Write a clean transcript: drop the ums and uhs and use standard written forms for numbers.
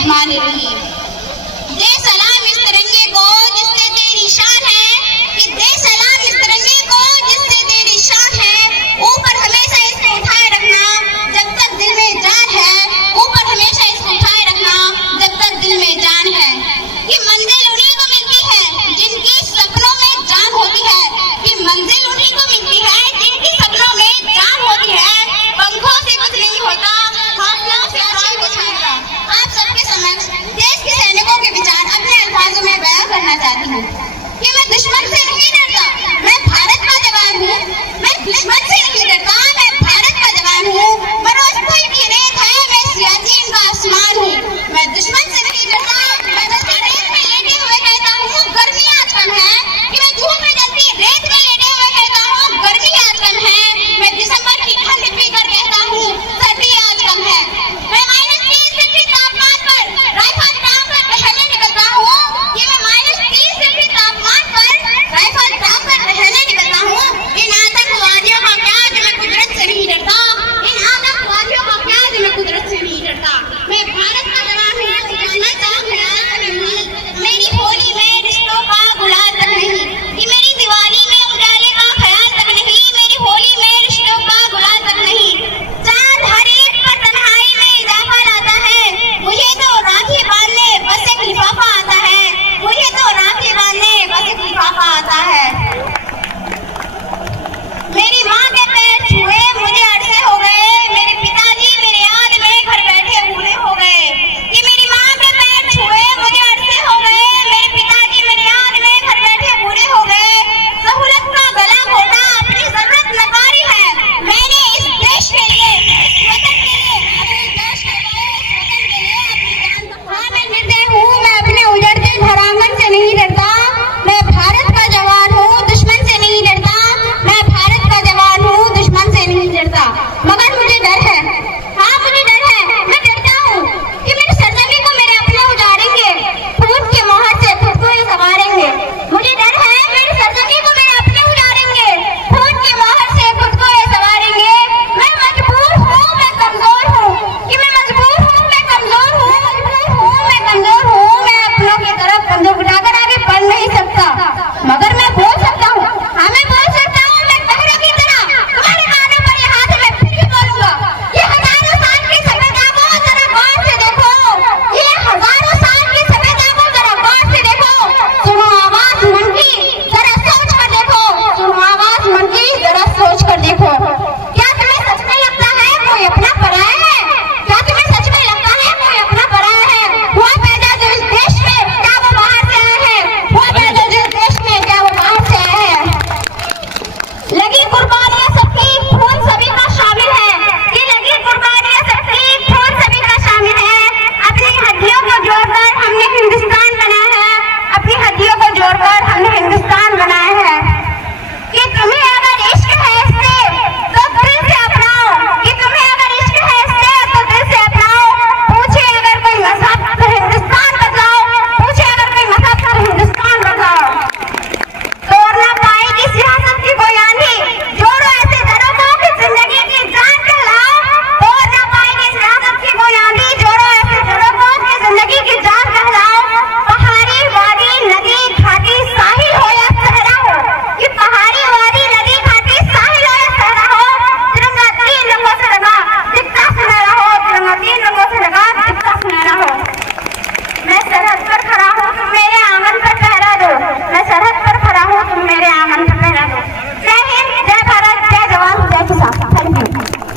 रहमान रहीम। दे सलाम इस तिरंगे को जिससे तेरी शान है, कि दे सलाम इस तिरंगे को जिससे तेरी शान है। ऊपर हमेशा इसको उठाए रखना जब तक दिल में जान है, ऊपर हमेशा इसको उठाए रखना जब तक दिल में जान है। ये मंजिल उन्हीं को मिलती है जिनकी सपनों में जान होती है, कि मंजिल उन्हीं को मिलती है जिनकी सपनों में जान होती है। पंखों से कुछ नहीं होता, हौसलों से आगे कुछ होता। आप सबके समक्ष देश के सैनिकों के विचार अपने अल्फाजों में बयां करना चाहती हूँ कि मैं दुश्मन से नहीं डरता, मैं भारत का जवान हूँ। मैं दुश्मन